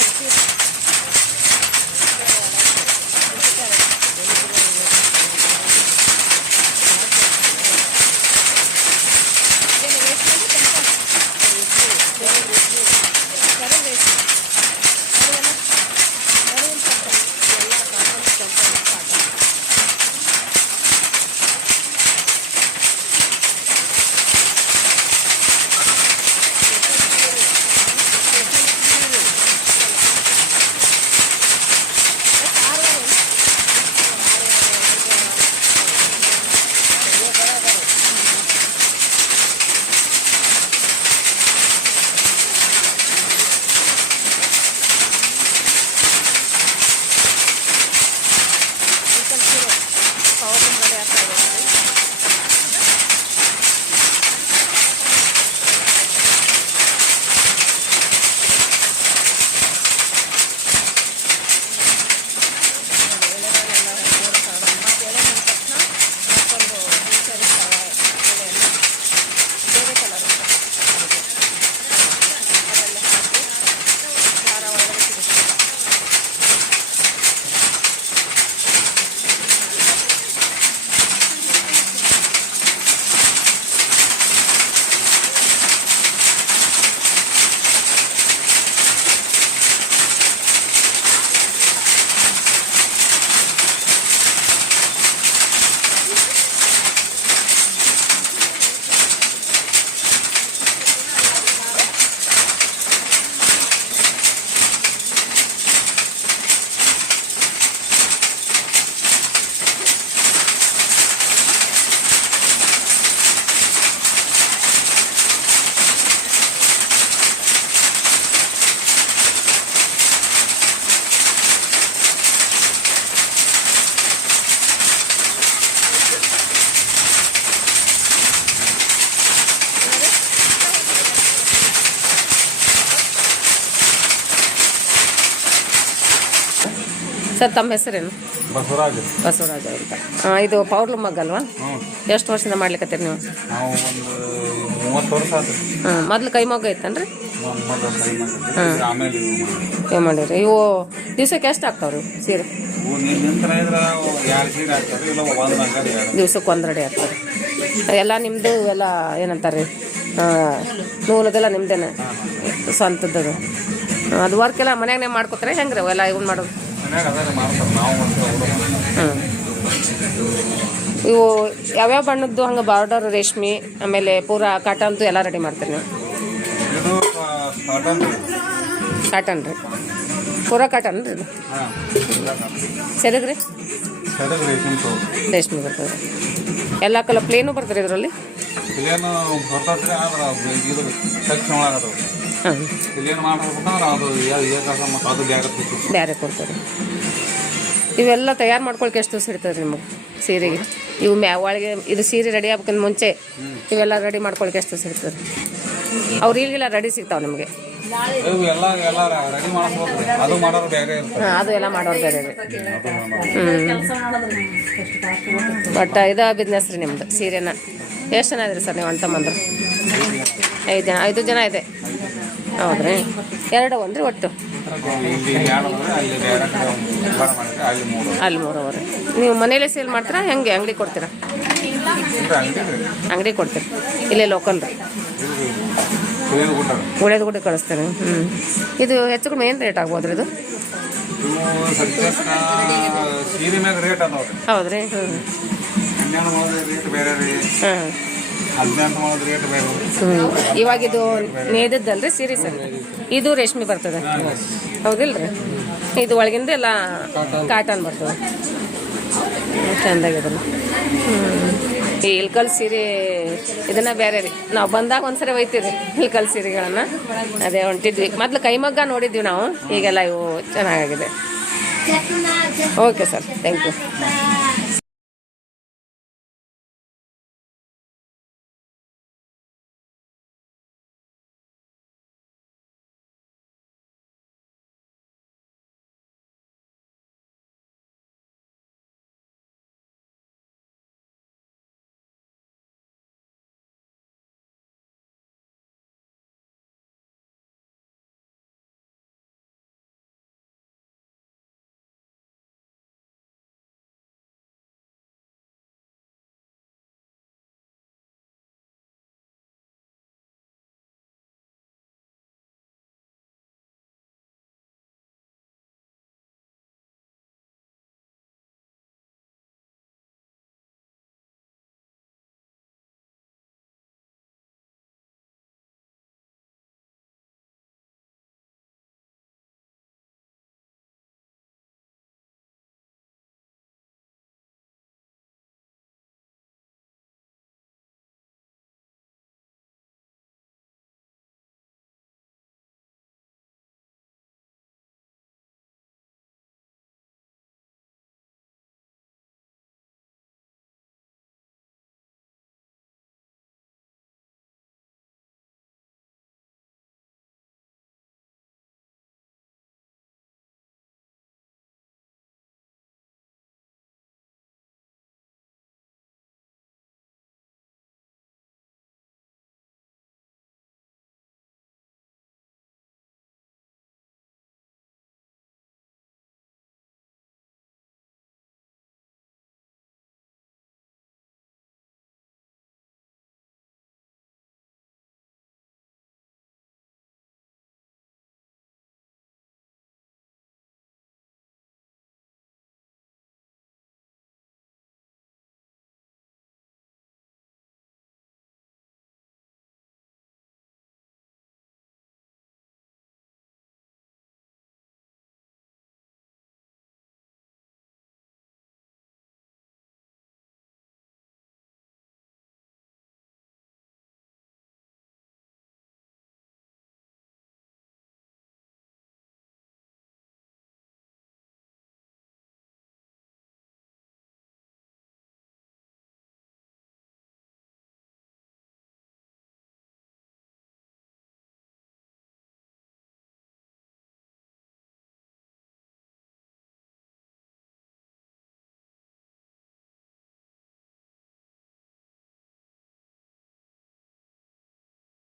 Спасибо. Sir ತಮ್ಮ ಹೆಸರೇನು? ಬಸವರಾಜ್. ಬಸವರಾಜ್ ಅಂತ ಇದು ಪೌರ್ಲು ಮಗ್ ಅಲ್ವಾ? ಎಷ್ಟು ವರ್ಷದಿಂದ ಮಾಡ್ಲಿಕ್ಕತ್ತೀರಿ ನೀವು? ನಾವು ಒಂದು ಮೂವತ್ತು ವರ್ಷ ಆತು. ಹಾಂ ಮೊದ್ಲು ಕೈ ಮಗ್ಗ ಐತನ್ರಿ ಮೊದಲು ಹಾಂ ಮಾಡಿದ್ವಿ. ಆಮೇಲೆ. ಏನು ಮಾಡಿರಿ ಇವು ದಿವ್ಸಕ್ಕೆ ಎಷ್ಟು ಆಗ್ತಾವ್ರಿ ಸೀರೆ? ದಿವ್ಸಕ್ಕೆ ಒಂದು ರೆಡಿ ಆಗ್ತದೆ. ಎಲ್ಲ ನಿಮ್ಮದು ಎಲ್ಲ ಏನಂತಾರೆ ನೂಲದೆಲ್ಲ ನಿಮ್ದೇನೆ? ಸ್ವಂತದ್ದು ಅದು ವರ್ಕ್ ಎಲ್ಲ ಮನ್ಯಾಗನೇ ಮಾಡ್ಕೋತಾರೆ ಹೆಂಗ್ರಿ ಅವೆಲ್ಲ ಇವನ್ ಮಾಡೋದು? ಇವು ಯಾವ್ಯಾವ ಬಣ್ಣದ್ದು ಹಂಗೆ ಬಾರ್ಡರ್ ರೇಷ್ಮೆ ಆಮೇಲೆ ಪೂರ ಕಾಟನ್ದು ಎಲ್ಲ ರೆಡಿ ಮಾಡ್ತೀರಿ ನೀವು? ಕಾಟನ್ ರೀ. ಪೂರ ಕಾಟನ್ ರೀ ಸೆರಗ್ ರೀ? ರೇಷ್ಮೆ ಬರ್ತದೆ ಎಲ್ಲ ಕಲರ್ ಪ್ಲೇನು ಬರ್ತಾರೆ ಇದರಲ್ಲಿ? ಮಾಡ್ಬೇಕಂದ್ರೆ ಅದು ಮತ್ತು ಅದು ಬೇರೆ ಕೊಡ್ತಾರೆ. ಇವೆಲ್ಲ ತಯಾರು ಮಾಡ್ಕೊಳಕ್ಕೆ ಎಷ್ಟು ದಿವಸ ಇರ್ತದೆ ನಿಮಗೆ ಸೀರೆಗೆ? ಇವು ಮ್ಯಾವಳಿಗೆ ಇದು ಸೀರೆ ರೆಡಿ ಆಗ್ಬೇಕಂತ ಮುಂಚೆ ಇವೆಲ್ಲ ರೆಡಿ ಮಾಡ್ಕೊಳಕ್ಕೆ ಎಷ್ಟು ದಿವಸ ಇರ್ತದೆ ಅವ್ರು ಈಗೆಲ್ಲ ರೆಡಿ ಸಿಗ್ತಾವೆ ನಿಮಗೆ. ಹಾಂ ಅದು ಎಲ್ಲ ಮಾಡೋರು ಬೇರೆ ಹ್ಞೂ ಬಟ್ ಇದು ಬಿಸ್ನೆಸ್ ರೀ ನಿಮ್ದು ಸೀರೆನ. ಎಷ್ಟು ಜನ ಇದ್ರಿ ಸರ್ ನೀವು ಅಂತ ಬಂದ್ರೆ ಐದು ಜನ ಐದು ಜನ ಇದೆ. ಹೌದ್ರಿ? ಎರಡು ಒಂದ್ರಿ ಒಟ್ಟು? ಅಲ್ಲಿ ಮೂರು ಮೂರು ನೀವು ಮನೇಲೆ ಸೇಲ್ ಮಾಡ್ತೀರಾ? ಹೆಂಗೆ? ಅಂಗಡಿ ಕೊಡ್ತೀರಾ? ಅಂಗಡಿ ಕೊಡ್ತೀರಿ? ಇಲ್ಲೇ ಲೋಕಲ್ ರೀ. ಕೂಡ ಕಳಿಸ್ತೀನಿ ಹ್ಞೂ ಇದು ಹೆಚ್ಚು ಕಡಿಮೆ ಏನು ರೇಟ್ ಆಗ್ಬೋದು ರೀ ಇದು? ಹೌದ್ರಿ. ಹ್ಞೂ ಹಾಂ ಹ್ಞೂ ಇವಾಗ ಇದು ನೇದದ್ದಲ್ರಿ ಸೀರೆ ಸರ್ ಇದು ರೇಷ್ಮೆ ಬರ್ತದೆ. ಹೌದಿಲ್ರಿ? ಇದು ಒಳಗಿಂದ ಎಲ್ಲ ಕಾಟನ್ ಬರ್ತದೆ. ಚೆಂದಾಗಿದಲ್ಲ. ಹ್ಞೂ ಈ ಇಲ್ಕಲ್ ಸೀರೆ ಇದನ್ನ ಬೇರೆ ರೀ. ನಾವು ಬಂದಾಗ ಒಂದ್ಸರಿ ಒಯ್ತೀವಿ ಇಲ್ಕಲ್ ಸೀರೆಗಳನ್ನ. ಅದೇ ಹೊಂಟಿದ್ವಿ. ಮೊದ್ಲು ಕೈಮಗ್ಗ ನೋಡಿದ್ವಿ ನಾವು. ಈಗೆಲ್ಲ ಇವು ಚೆನ್ನಾಗಿದೆ ಓಕೆ ಸರ್. Thank you